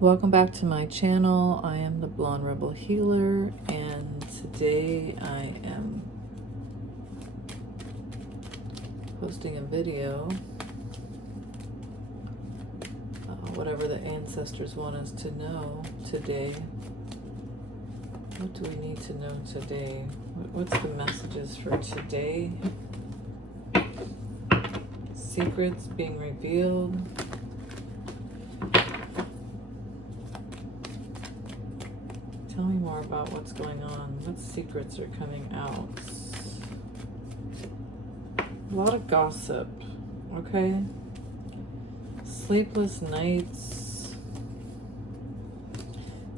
Welcome back to my channel. I am the Blonde Rebel Healer, and today I am posting a video, whatever the ancestors want us to know today. What do we need to know today? What's the messages for today? Secrets being revealed. Tell me more about what's going on. What secrets are coming out? A lot of gossip, okay? Sleepless nights.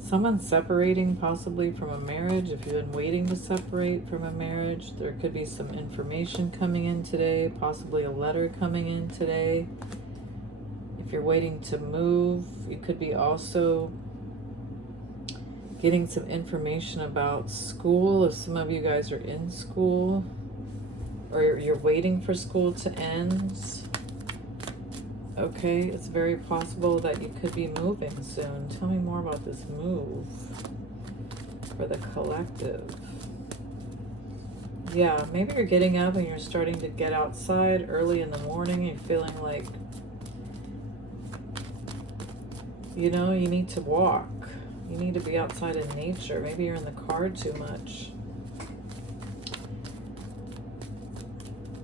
Someone separating possibly from a marriage. If you've been waiting to separate from a marriage, there could be some information coming in today, possibly a letter coming in today. If you're waiting to move, you could be also getting some information about school. If some of you guys are in school or you're waiting for school to end, okay, it's very possible that you could be moving soon. Tell me more about this move for the collective. Yeah, maybe you're getting up and you're starting to get outside early in the morning and feeling like, you know, you need to walk. You need to be outside in nature. Maybe you're in the car too much.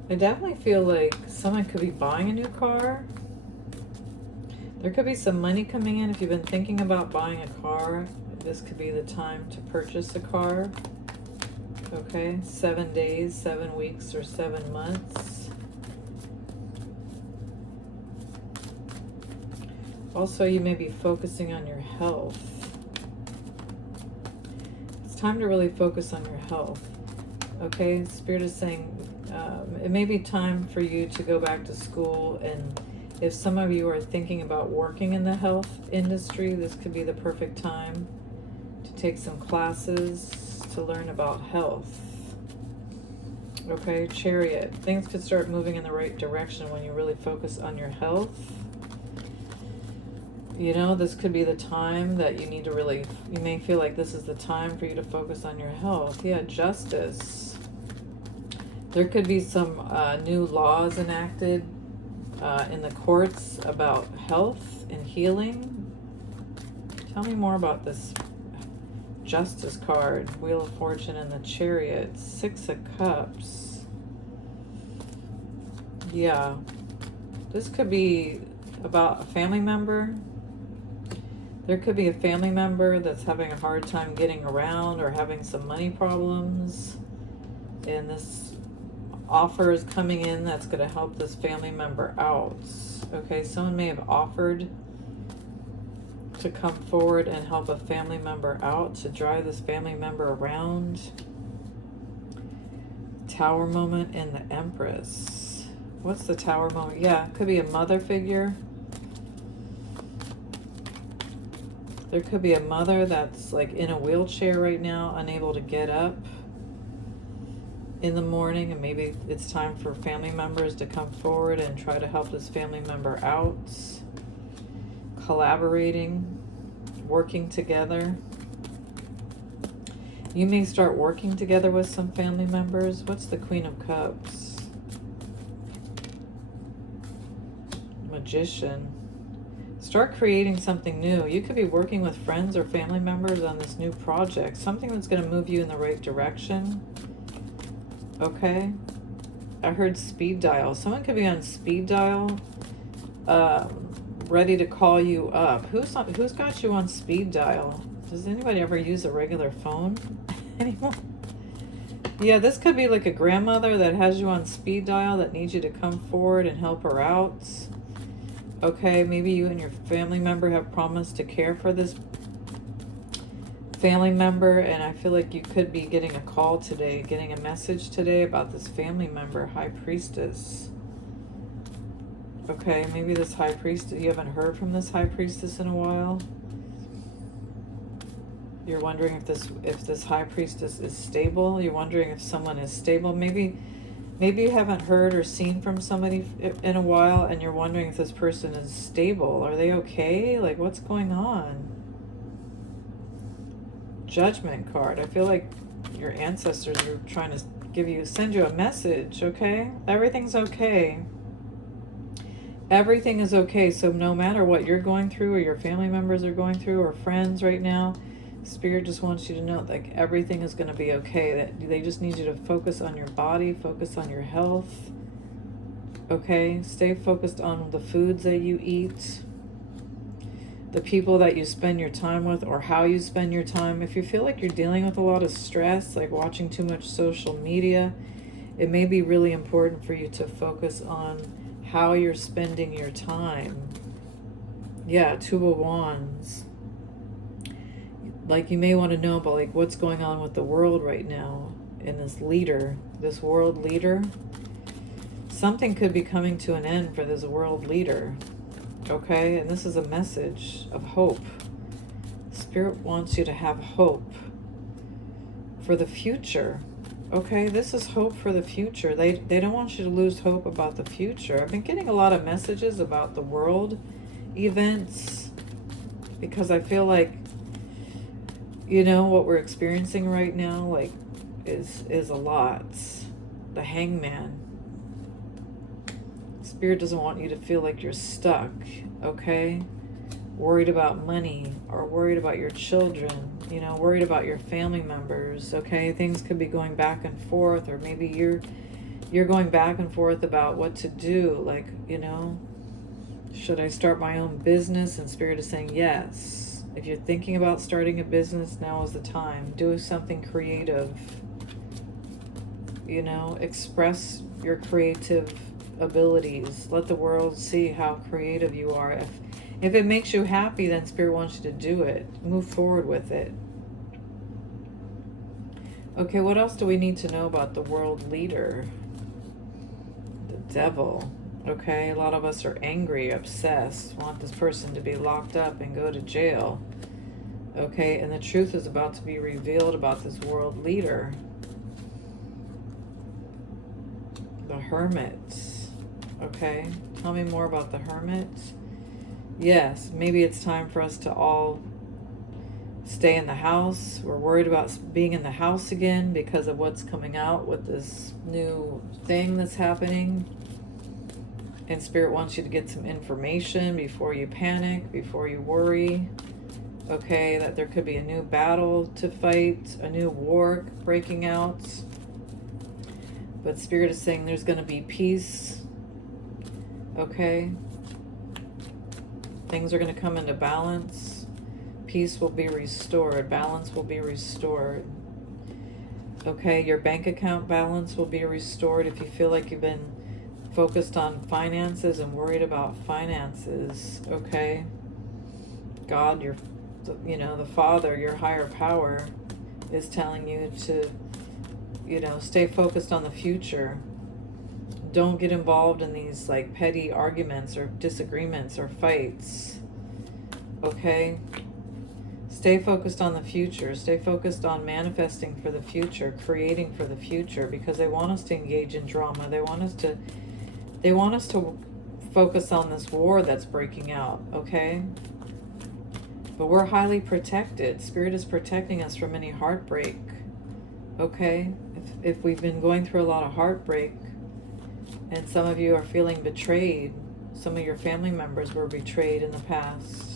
I definitely feel like someone could be buying a new car. There could be some money coming in. If you've been thinking about buying a car, this could be the time to purchase a car. Okay, 7 days, 7 weeks, or 7 months. Also, you may be focusing on your health. Time to really focus on your health. Okay, Spirit is saying it may be time for you to go back to school, and if some of you are thinking about working in the health industry, this could be the perfect time to take some classes to learn about health. Okay, Chariot. Things could start moving in the right direction when you really focus on your health. You know, this could be the time that you need to really, you may feel like this is the time for you to focus on your health. Yeah, Justice. There could be some new laws enacted in the courts about health and healing. Tell me more about this Justice card, Wheel of Fortune and the Chariot, 6 of Cups. Yeah, this could be about a family member. There could be a family member that's having a hard time getting around or having some money problems. And this offer is coming in that's going to help this family member out. Okay, someone may have offered to come forward and help a family member out, to drive this family member around. Tower moment and the Empress. What's the Tower moment? Yeah, it could be a mother figure. There could be a mother that's like in a wheelchair right now, unable to get up in the morning, and maybe it's time for family members to come forward and try to help this family member out. Collaborating, working together. You may start working together with some family members. What's the Queen of Cups? Magician. Start creating something new. You could be working with friends or family members on this new project. Something that's going to move you in the right direction. Okay. I heard speed dial. Someone could be on speed dial, ready to call you up. Who's got you on speed dial? Does anybody ever use a regular phone anymore? Yeah, this could be like a grandmother that has you on speed dial that needs you to come forward and help her out. Okay, maybe you and your family member have promised to care for this family member, and I feel like you could be getting a call today, getting a message today about this family member, High Priestess. Okay, maybe this High Priestess, you haven't heard from this High Priestess in a while. You're wondering if this High Priestess is stable. You're wondering if someone is stable. Maybe Maybe you haven't heard or seen from somebody in a while, and you're wondering if this person is stable. Are they okay? Like, what's going on? Judgment card. I feel like your ancestors are trying to send you a message, okay? Everything's okay. Everything is okay. So no matter what you're going through or your family members are going through or friends right now, Spirit just wants you to know, like, everything is going to be okay. That they just need you to focus on your body, focus on your health. Okay? Stay focused on the foods that you eat, the people that you spend your time with, or how you spend your time. If you feel like you're dealing with a lot of stress, like watching too much social media, it may be really important for you to focus on how you're spending your time. Yeah, Two of Wands. Like, you may want to know about, like, what's going on with the world right now, and this world leader. Something could be coming to an end for this world leader, okay? And this is a message of hope. Spirit wants you to have hope for the future, okay? This is hope for the future. They don't want you to lose hope about the future. I've been getting a lot of messages about the world events, because I feel like, you know, what we're experiencing right now, like, is a lot. The Hangman. Spirit doesn't want you to feel like you're stuck, okay? Worried about money, or worried about your children, you know, worried about your family members, okay? Things could be going back and forth, or maybe you're going back and forth about what to do, like, you know, should I start my own business? And Spirit is saying yes. If you're thinking about starting a business, now is the time. Do something creative. You know, express your creative abilities. Let the world see how creative you are. If it makes you happy, then Spirit wants you to do it. Move forward with it. Okay, what else do we need to know about the world leader? The Devil. Okay, a lot of us are angry, obsessed, want this person to be locked up and go to jail. Okay, and the truth is about to be revealed about this world leader. The Hermit. Okay, tell me more about the Hermit. Yes, maybe it's time for us to all stay in the house. We're worried about being in the house again because of what's coming out with this new thing that's happening. And Spirit wants you to get some information before you panic, before you worry. Okay, that there could be a new battle to fight, a new war breaking out. But Spirit is saying there's going to be peace. Okay. Things are going to come into balance. Peace will be restored. Balance will be restored. Okay, your bank account balance will be restored. If you feel like you've been focused on finances and worried about finances, okay? God, the Father, your higher power, is telling you to, stay focused on the future. Don't get involved in these, like, petty arguments or disagreements or fights, okay? Stay focused on the future. Stay focused on manifesting for the future, creating for the future, because they want us to engage in drama. They want us to focus on this war that's breaking out, okay? But we're highly protected. Spirit is protecting us from any heartbreak, okay? If we've been going through a lot of heartbreak, and some of you are feeling betrayed, some of your family members were betrayed in the past.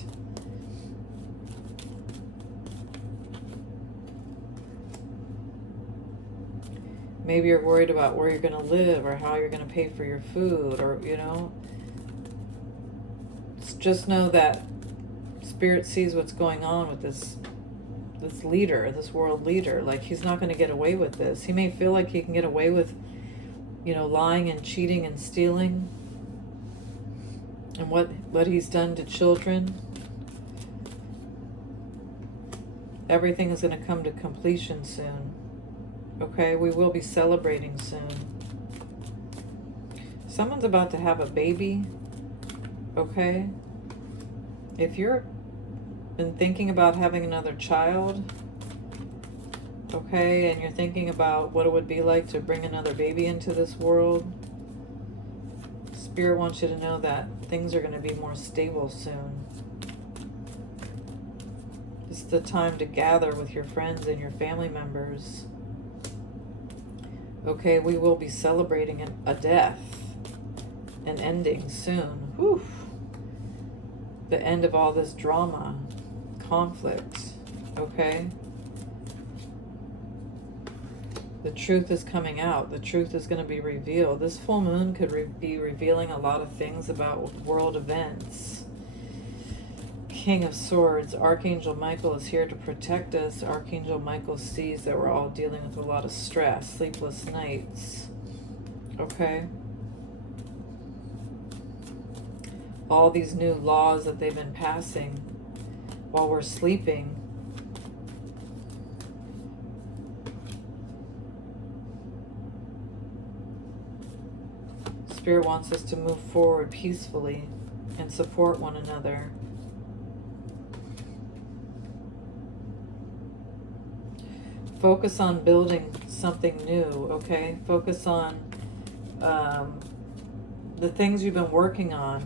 Maybe you're worried about where you're going to live or how you're going to pay for your food, or, just know that Spirit sees what's going on with this leader, this world leader. Like, he's not going to get away with this. He may feel like he can get away with, lying and cheating and stealing, and what he's done to children. Everything is going to come to completion soon. Okay, we will be celebrating soon. Someone's about to have a baby. Okay? If you're been thinking about having another child, Okay, and you're thinking about what it would be like to bring another baby into this world. Spirit wants you to know that things are going to be more stable soon. It's the time to gather with your friends and your family members. Okay, we will be celebrating a death, an ending soon. Whew. The end of all this drama, conflict, okay? The truth is coming out. The truth is going to be revealed. This full moon could be revealing a lot of things about world events. King of Swords, Archangel Michael is here to protect us. Archangel Michael sees that we're all dealing with a lot of stress, sleepless nights. Okay? All these new laws that they've been passing while we're sleeping. Spirit wants us to move forward peacefully and support one another. Focus on building something new, okay? Focus on the things you've been working on,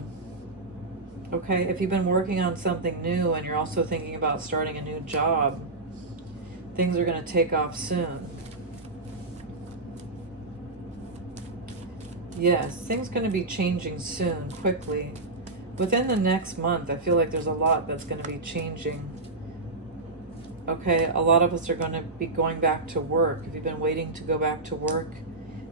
okay? If you've been working on something new and you're also thinking about starting a new job, things are going to take off soon. Yes, things are going to be changing soon, quickly. Within the next month, I feel like there's a lot that's going to be changing. Okay, a lot of us are going to be going back to work. If you've been waiting to go back to work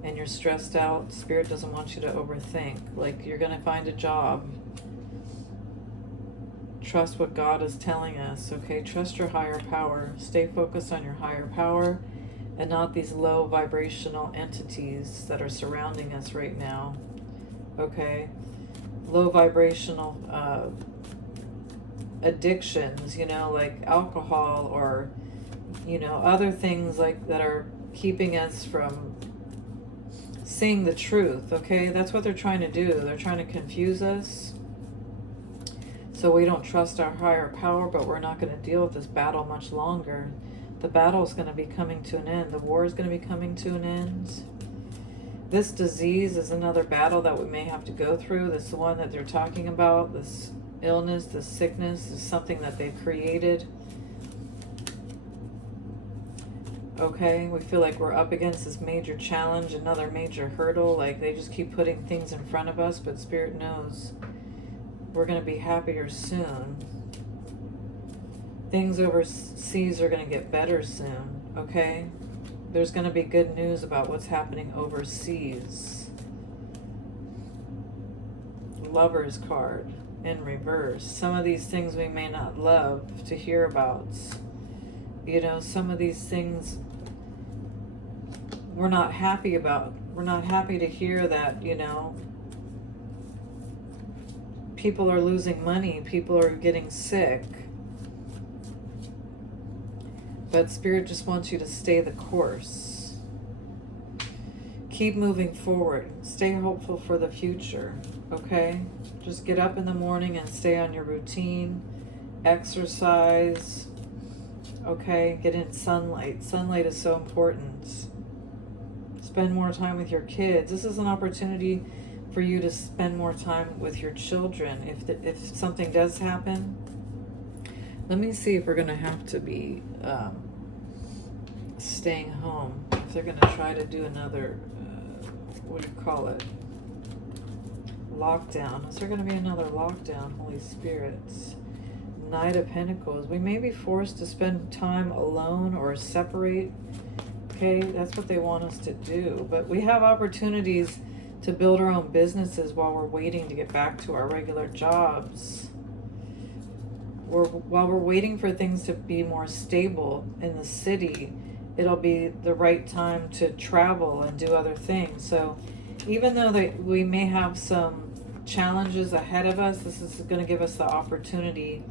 and you're stressed out, Spirit doesn't want you to overthink. Like, you're going to find a job. Trust what God is telling us, okay? Trust your higher power. Stay focused on your higher power and not these low vibrational entities that are surrounding us right now, okay? Low vibrational addictions, you know, like alcohol or, you know, other things like that are keeping us from seeing the truth, okay? That's what they're trying to do. They're trying to confuse us so we don't trust our higher power, but we're not going to deal with this battle much longer. The battle is going to be coming to an end. The war is going to be coming to an end. This disease is another battle that we may have to go through. This is the one that they're talking about. This illness, this sickness is something that they've created. Okay, we feel like we're up against this major challenge, another major hurdle. Like, they just keep putting things in front of us, but Spirit knows we're going to be happier soon. Things overseas are going to get better soon, okay? There's going to be good news about what's happening overseas. Lover's card in reverse. Some of these things we may not love to hear about. You know, some of these things we're not happy about. We're not happy to hear that, you know, people are losing money, people are getting sick. But Spirit just wants you to stay the course. Keep moving forward. Stay hopeful for the future, okay? Just get up in the morning and stay on your routine. Exercise, okay? Get in sunlight. Sunlight is so important. Spend more time with your kids. This is an opportunity for you to spend more time with your children. If something does happen, let me see if we're going to have to be staying home. If they're going to try to do another, what do you call it? Lockdown. Is there going to be another lockdown, Holy Spirit? Knight of Pentacles. We may be forced to spend time alone or separate. Okay, that's what they want us to do. But we have opportunities to build our own businesses while we're waiting to get back to our regular jobs. While we're waiting for things to be more stable in the city, it'll be the right time to travel and do other things. So even though we may have some challenges ahead of us, this is going to give us the opportunity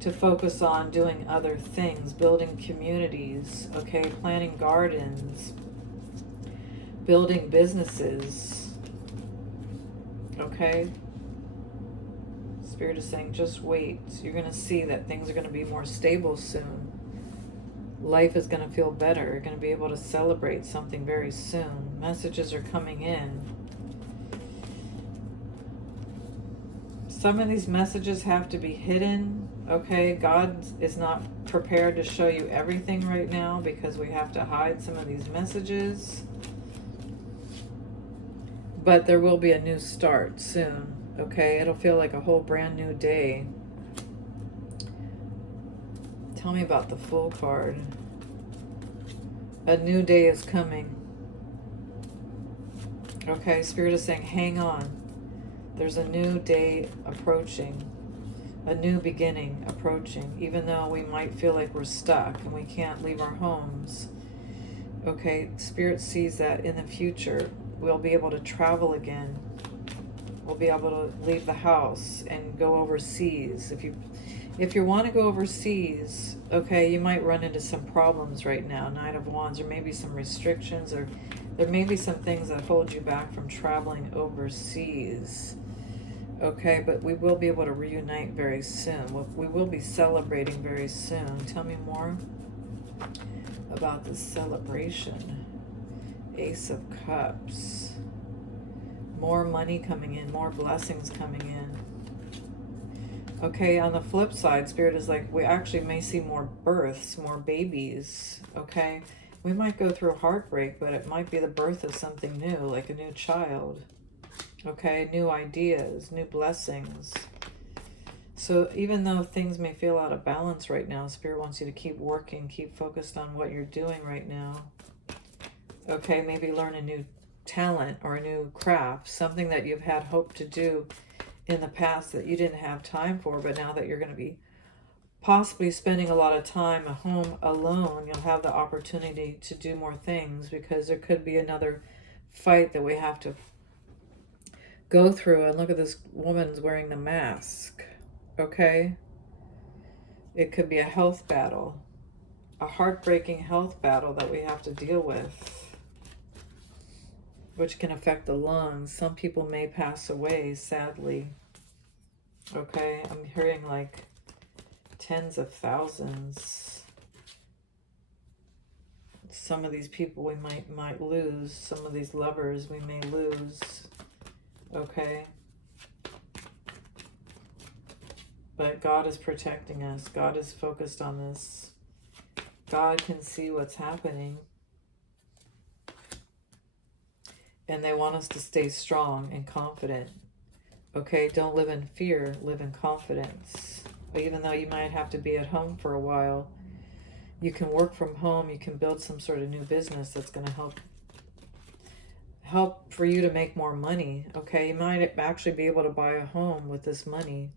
to focus on doing other things, building communities, okay, planting gardens, building businesses, okay? Spirit is saying, just wait. You're going to see that things are going to be more stable soon. Life is going to feel better. You're going to be able to celebrate something very soon. Messages are coming in. Some of these messages have to be hidden, okay? God is not prepared to show you everything right now because we have to hide some of these messages. But there will be a new start soon, okay? It'll feel like a whole brand new day. Tell me about the Fool card. A new day is coming. Okay, Spirit is saying, hang on. There's a new day approaching. A new beginning approaching. Even though we might feel like we're stuck and we can't leave our homes. Okay, Spirit sees that in the future we'll be able to travel again. We'll be able to leave the house and go overseas. If you want to go overseas, okay, you might run into some problems right now, Knight of Wands, or maybe some restrictions, or there may be some things that hold you back from traveling overseas. Okay, but we will be able to reunite very soon. We will be celebrating very soon. Tell me more about this celebration. Ace of Cups. More money coming in, more blessings coming in. Okay, on the flip side, Spirit is like, we actually may see more births, more babies, okay? We might go through heartbreak, but it might be the birth of something new, like a new child, okay? New ideas, new blessings. So even though things may feel out of balance right now, Spirit wants you to keep working, keep focused on what you're doing right now. Okay, maybe learn a new talent or a new craft, something that you've had hope to do in the past that you didn't have time for, but now that you're going to be possibly spending a lot of time at home alone, you'll have the opportunity to do more things, because there could be another fight that we have to go through. And look at this woman's wearing the mask, okay? It could be a health battle, a heartbreaking health battle that we have to deal with, which can affect the lungs. Some people may pass away, sadly. Okay, I'm hearing like tens of thousands. Some of these people we might lose. Some of these lovers we may lose. Okay. But God is protecting us. God is focused on this. God can see what's happening. And they want us to stay strong and confident. Okay, don't live in fear, live in confidence. Even though you might have to be at home for a while, you can work from home, you can build some sort of new business that's going to help for you to make more money. Okay, you might actually be able to buy a home with this money,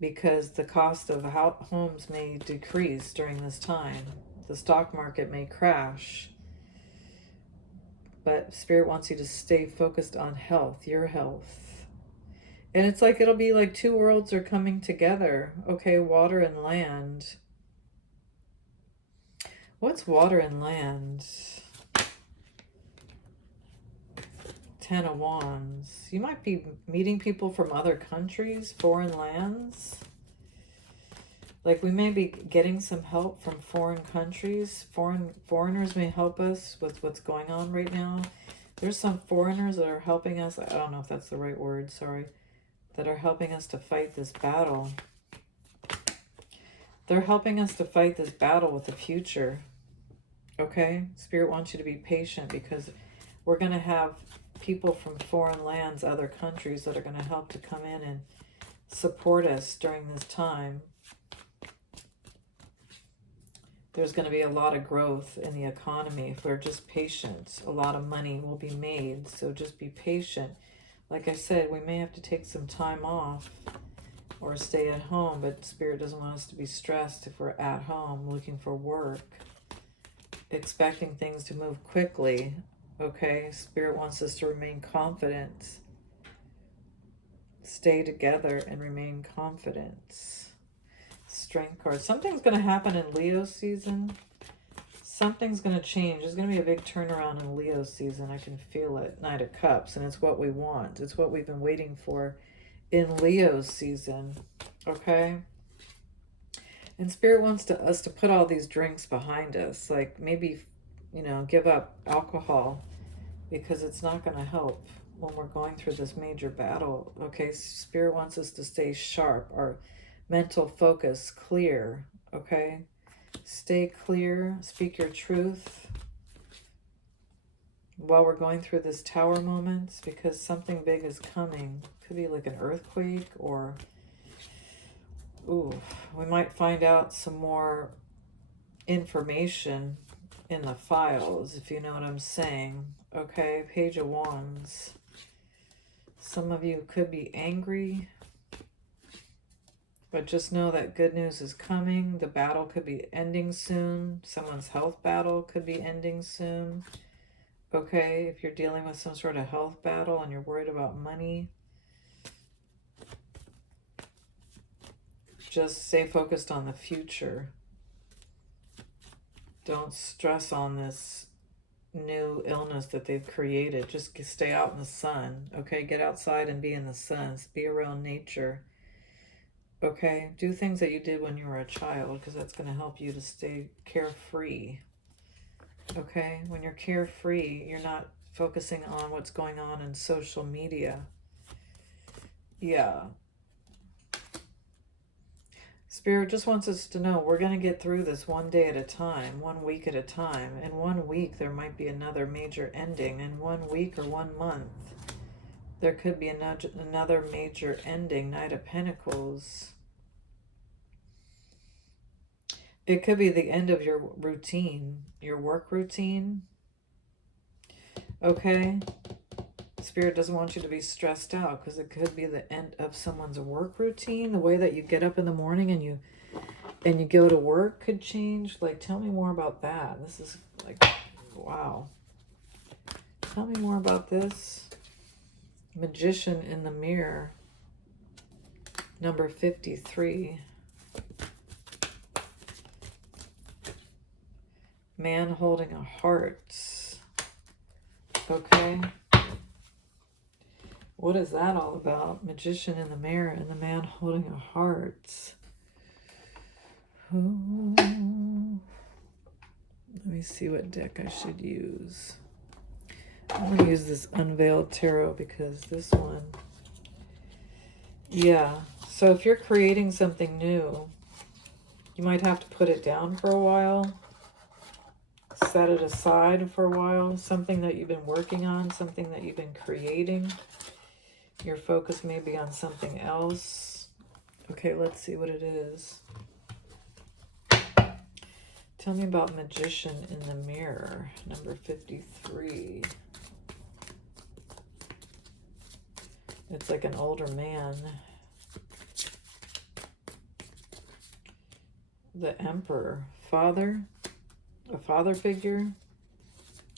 because the cost of homes may decrease during this time. The stock market may crash. But Spirit wants you to stay focused on health, your health. And it's like, it'll be like two worlds are coming together. Okay, water and land. What's water and land? Ten of Wands. You might be meeting people from other countries, foreign lands. Like, we may be getting some help from foreign countries. Foreigners may help us with what's going on right now. There's some foreigners that are helping us. I don't know if that's the right word, sorry. That are helping us to fight this battle. They're helping us to fight this battle with the future. Okay? Spirit wants you to be patient, because we're going to have people from foreign lands, other countries, that are going to help to come in and support us during this time. There's going to be a lot of growth in the economy if we're just patient. A lot of money will be made, so just be patient. Like I said, we may have to take some time off or stay at home, but Spirit doesn't want us to be stressed if we're at home looking for work, expecting things to move quickly. Okay, Spirit wants us to remain confident. Stay together and remain confident. Strength card. Something's going to happen in Leo season. Something's going to change. There's going to be a big turnaround in Leo season. I can feel it. Knight of Cups. And it's what we want. It's what we've been waiting for in Leo season. Okay? And Spirit wants us to put all these drinks behind us. Like maybe, give up alcohol because it's not going to help when we're going through this major battle. Okay, Spirit wants us to stay sharp, our mental focus clear. Okay, stay clear, speak your truth while we're going through this tower moments, because something big is coming. Could be like an earthquake, or we might find out some more information in the files, if you know what I'm saying. Okay, Page of Wands. Some of you could be angry, but just know that good news is coming. The battle could be ending soon. Someone's health battle could be ending soon. Okay, if you're dealing with some sort of health battle and you're worried about money, just stay focused on the future. Don't stress on this new illness that they've created. Just stay out in the sun. Okay, get outside and be in the sun. Be around nature. Okay, do things that you did when you were a child, because that's going to help you to stay carefree. Okay, when you're carefree, you're not focusing on what's going on in social media. Yeah. Spirit just wants us to know we're going to get through this one day at a time, 1 week at a time. In 1 week, there might be another major ending. In 1 week or 1 month, there could be another major ending. Knight of Pentacles. It could be the end of your routine, your work routine. Okay? Spirit doesn't want you to be stressed out, because it could be the end of someone's work routine. The way that you get up in the morning and you go to work could change. Like, tell me more about that. This is like, wow. Tell me more about this. Magician in the Mirror, number 53. Man holding a heart. Okay. What is that all about? Magician in the Mirror and the man holding a heart. Oh. Let me see what deck I should use. I'm going to use this Unveiled Tarot, because this one... Yeah. So if you're creating something new, you might have to put it down for a while. Set it aside for a while. Something that you've been working on, something that you've been creating. Your focus may be on something else. Okay, let's see what it is. Tell me about Magician in the Mirror, number 53. It's like an older man. The Emperor. Father. A father figure.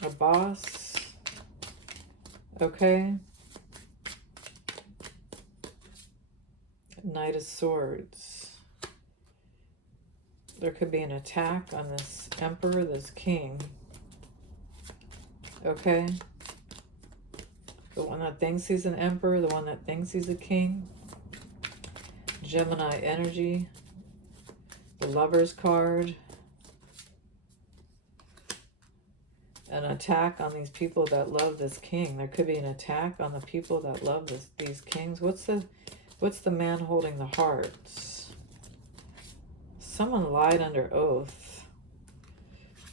A boss. Okay. Knight of Swords. There could be an attack on this emperor, this king. Okay. The one that thinks he's an emperor, the one that thinks he's a king. Gemini energy. The Lover's card. An attack on these people that love this king. There could be an attack on the people that love these kings. What's the man holding the hearts? Someone lied under oath.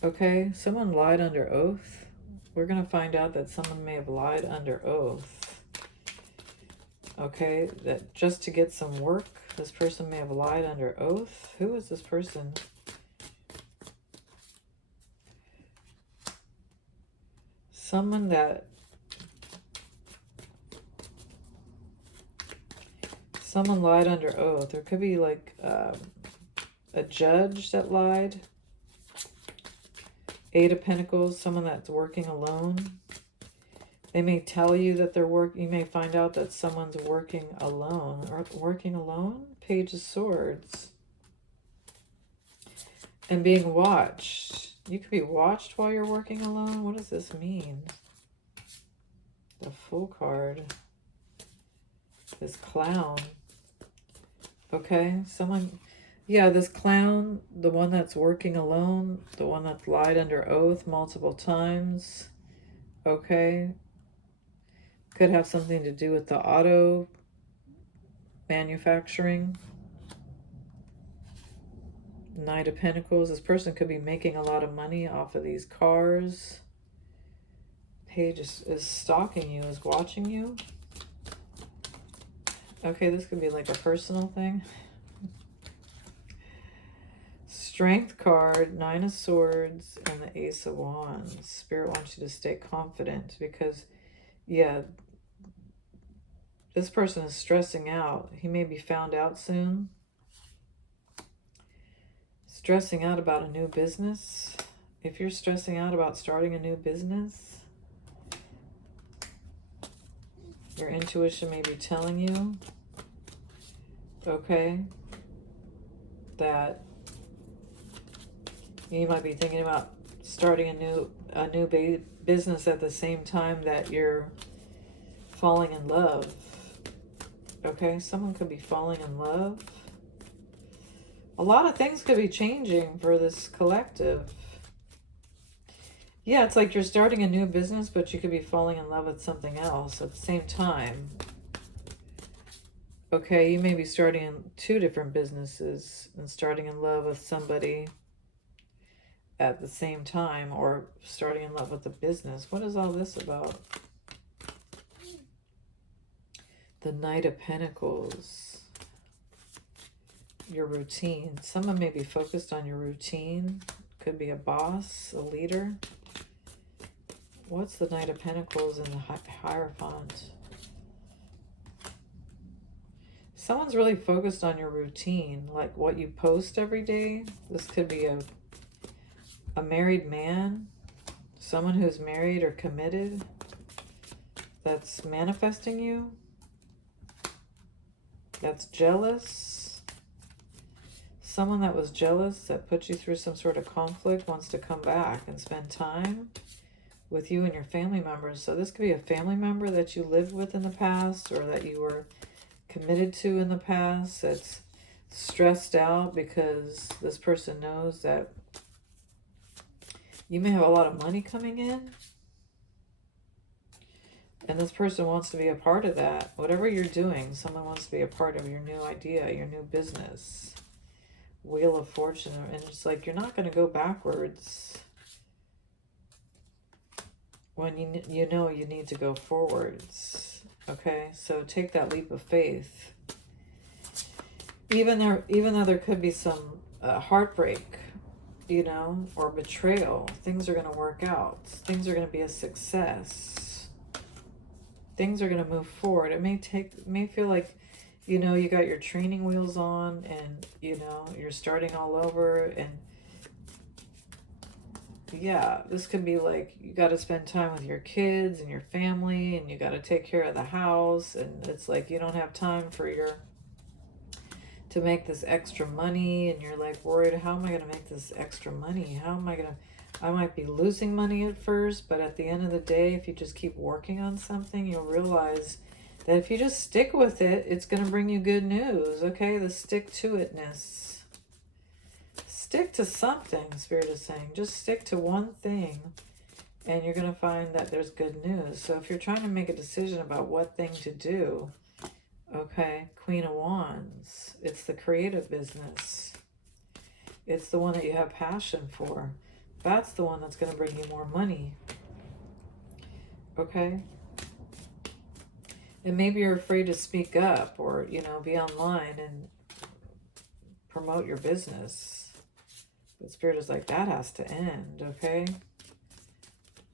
Okay, someone lied under oath. We're going to find out that someone may have lied under oath. Okay, that just to get some work, this person may have lied under oath. Who is this person? Someone lied under oath. There could be like a judge that lied. 8 of Pentacles, someone that's working alone. They may tell you that you may find out that someone's working alone. Or working alone? Page of Swords. And being watched. You could be watched while you're working alone. What does this mean? The Fool card. This clown. Okay, someone... Yeah, this clown, the one that's working alone, the one that's lied under oath multiple times, okay, could have something to do with the auto manufacturing. Knight of Pentacles, this person could be making a lot of money off of these cars. Page is stalking you, is watching you. Okay, this could be like a personal thing. Strength card, Nine of Swords, and the Ace of Wands. Spirit wants you to stay confident because, yeah, this person is stressing out. He may be found out soon. Stressing out about a new business. If you're stressing out about starting a new business, your intuition may be telling you, okay, that you might be thinking about starting a new business at the same time that you're falling in love. Okay, someone could be falling in love. A lot of things could be changing for this collective. Yeah, it's like you're starting a new business, but you could be falling in love with something else at the same time. Okay, you may be starting in 2 different businesses and starting in love with somebody at the same time, or starting in love with the business. What is all this about? The Knight of Pentacles. Your routine. Someone may be focused on your routine. Could be a boss, a leader. What's the Knight of Pentacles in the Hierophant? Someone's really focused on your routine, like what you post every day. This could be a married man, someone who's married or committed, that's manifesting you, that's jealous. Someone that was jealous, that put you through some sort of conflict, wants to come back and spend time with you and your family members. So this could be a family member that you lived with in the past, or that you were committed to in the past, that's stressed out because this person knows that you may have a lot of money coming in, and this person wants to be a part of that. Whatever you're doing, someone wants to be a part of your new idea, your new business. Wheel of Fortune, and it's like you're not going to go backwards when you know you need to go forwards. Okay, so take that leap of faith. Even though there could be some heartbreak, you know, or betrayal, things are going to work out. Things are going to be a success. Things are going to move forward. It may feel like, you know, you got your training wheels on, and, you know, you're starting all over, and yeah, this could be like you got to spend time with your kids and your family, and you got to take care of the house, and it's like you don't have time for to make this extra money, and you're like worried, how am I going to make this extra money? How am I going to, I might be losing money at first, but at the end of the day, if you just keep working on something, you'll realize that if you just stick with it, it's going to bring you good news. Okay, the stick-to-itness. Stick to something, Spirit is saying. Just stick to one thing, and you're going to find that there's good news. So if you're trying to make a decision about what thing to do, okay, Queen of Wands, it's the creative business. It's the one that you have passion for. That's the one that's going to bring you more money. Okay? And maybe you're afraid to speak up, or, you know, be online and promote your business. But Spirit is like, that has to end, okay?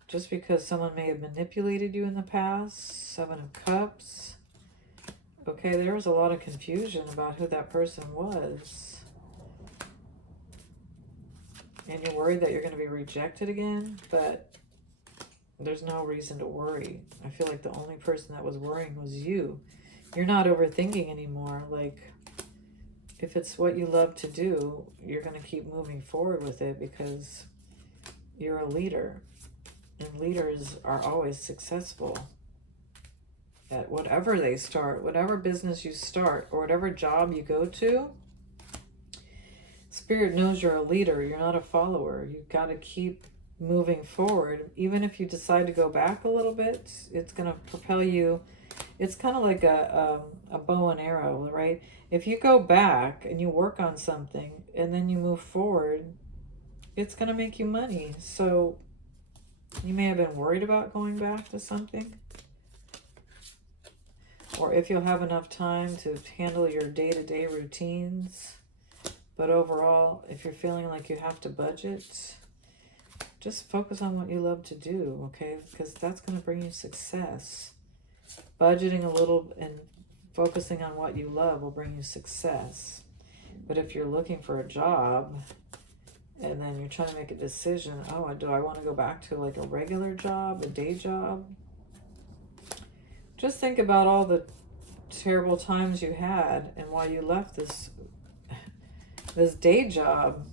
Just because someone may have manipulated you in the past. 7 of Cups. Okay, there was a lot of confusion about who that person was. And you're worried that you're going to be rejected again, but there's no reason to worry. I feel like the only person that was worrying was you. You're not overthinking anymore. Like, if it's what you love to do, you're going to keep moving forward with it because you're a leader. And leaders are always successful at whatever they start, whatever business you start, or whatever job you go to. Spirit knows you're a leader. You're not a follower. You've got to keep moving forward. Even if you decide to go back a little bit, it's going to propel you. It's kind of like a bow and arrow, right? If you go back and you work on something and then you move forward, it's going to make you money. So you may have been worried about going back to something, or if you'll have enough time to handle your day-to-day routines. But overall, if you're feeling like you have to budget, just focus on what you love to do, okay? Because that's going to bring you success. Budgeting a little and focusing on what you love will bring you success. But if you're looking for a job and then you're trying to make a decision, oh, do I want to go back to like a regular job, a day job? Just think about all the terrible times you had and why you left this day job,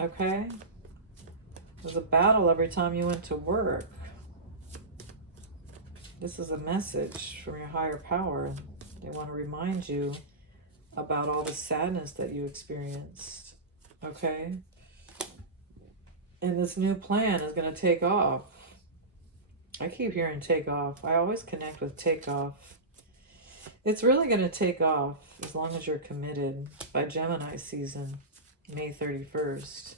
okay? It was a battle every time you went to work. This is a message from your higher power. They want to remind you about all the sadness that you experienced, okay? And this new plan is going to take off. I keep hearing take off. I always connect with take off. It's really going to take off as long as you're committed by Gemini season, May 31st,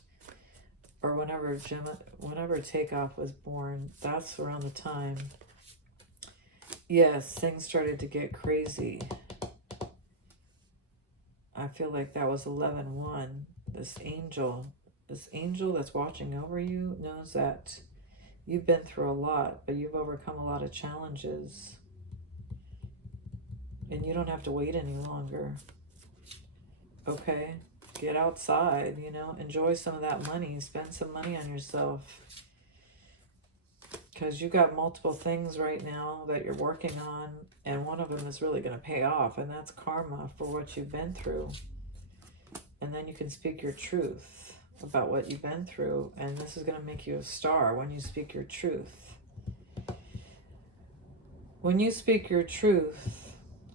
or whenever Takeoff was born. That's around the time. Yes, things started to get crazy. I feel like that was 11-1. This angel that's watching over you knows that you've been through a lot, but you've overcome a lot of challenges. And you don't have to wait any longer. Okay? Get outside, enjoy some of that money. Spend some money on yourself. Because you got multiple things right now that you're working on, and one of them is really going to pay off, and that's karma for what you've been through. And then you can speak your truth about what you've been through, and this is going to make you a star when you speak your truth. When you speak your truth,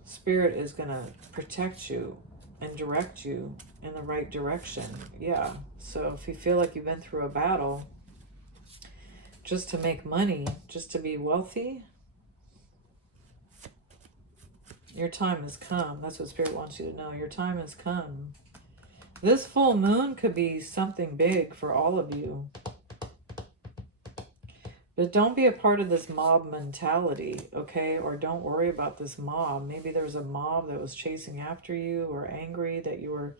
Spirit is going to protect you and direct you in the right direction. Yeah. So if you feel like you've been through a battle just to make money, just to be wealthy, your time has come. That's what Spirit wants you to know. Your time has come. This full moon could be something big for all of you. But don't be a part of this mob mentality, okay? Or don't worry about this mob. Maybe there's a mob that was chasing after you or angry that you were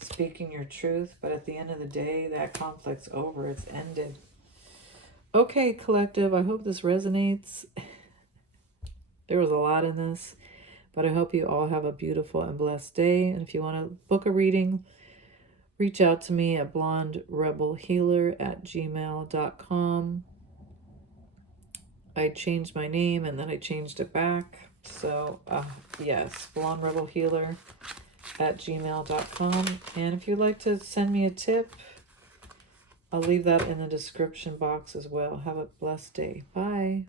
speaking your truth. But at the end of the day, that conflict's over. It's ended. Okay, collective, I hope this resonates. There was a lot in this. But I hope you all have a beautiful and blessed day. And if you want to book a reading, reach out to me at blonderebelhealer@gmail.com. I changed my name and then I changed it back. So, yes, blonderebelhealer@gmail.com. And if you'd like to send me a tip, I'll leave that in the description box as well. Have a blessed day. Bye.